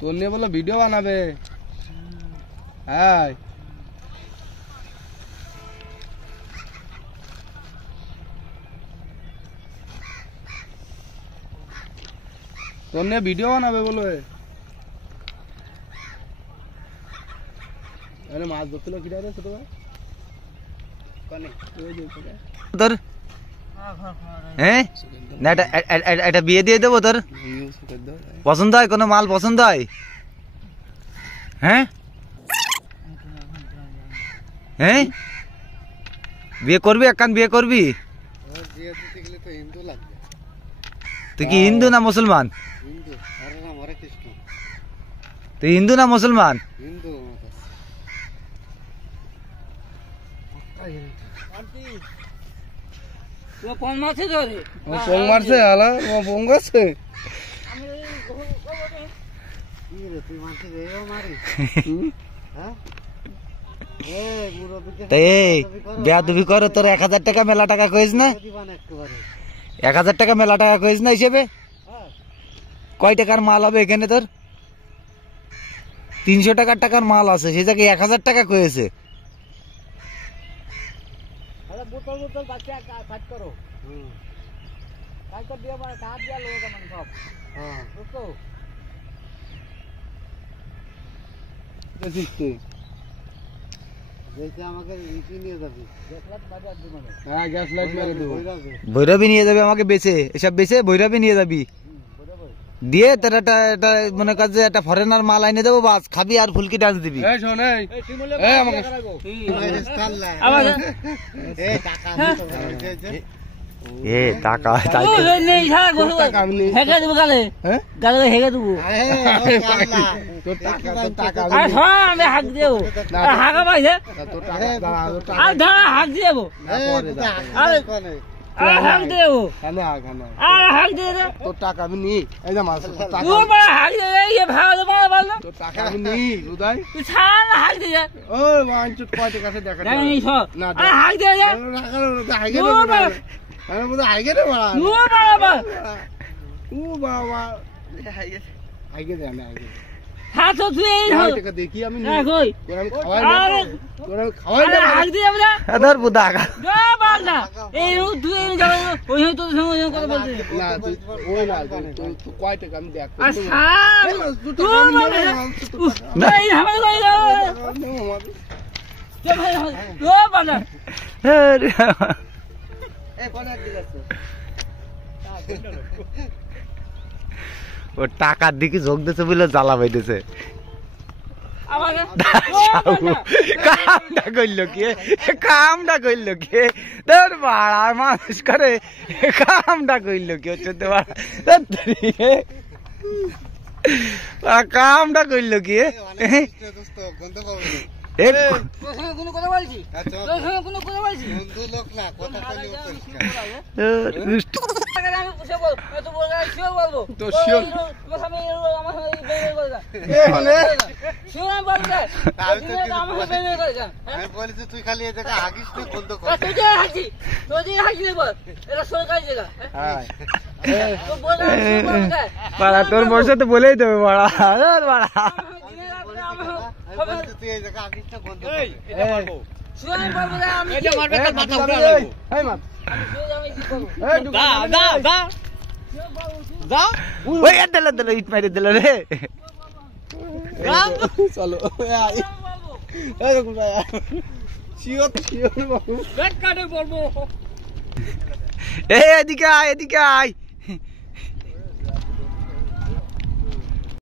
তোর নিয়ে বলো ভিডিও বানাবে। হ্যাঁ তোর নিয়ে ভিডিও বানাবে বলো। আরে মাছ ধরছিল কি রে ছোট ভাই? তোর হ্যাঁ না এটা বিয়ে দিয়ে দেবো তোর? পছন্দ হয় কোনো মাল পছন্দ হয়? হ্যাঁ হ্যাঁ বিয়ে করবি? একখান বিয়ে করবি? তুই কি হিন্দু না মুসলমান? তুই হিন্দু না মুসলমান? বেয়াদবি করে তোর 1000 টাকা মেলা টাকা কইস না? 1000 টাকা মেলা টাকা কইস না হিসেবে? কয় টাকার মাল হবে এখানে তোর? 300 টাকার মাল আছে, সে জায়গায় 1000 টাকা কয়েছে। ভৈরবী নিয়ে যাবে আমাকে বেচে, এসব বেচে ভৈরবী নিয়ে যাবি দিয়ে তোর একটা মনে কর যে একটা ফরেনার মাল আইনে দেবো, বাস খাবি আর ফুলকি ডান্স দিবি। টাকা দেখি আমি কয় টাকা আমি দেখ ও টাকার দিকে যোগ দিতে বলে জ্বালা বাইতেছে। কামটা করলো কি? কামটা করলো কি? তোর বাড়ার মানুষ করে কামটা করলো কি? হচ্ছে কামটা করলো কি? তুই খালি তোর বয়সে তো বলেই দেবে বাড়া বাড়া ইট মারি দিল রে। চলো এদিকে আয়, এদিকে আয়।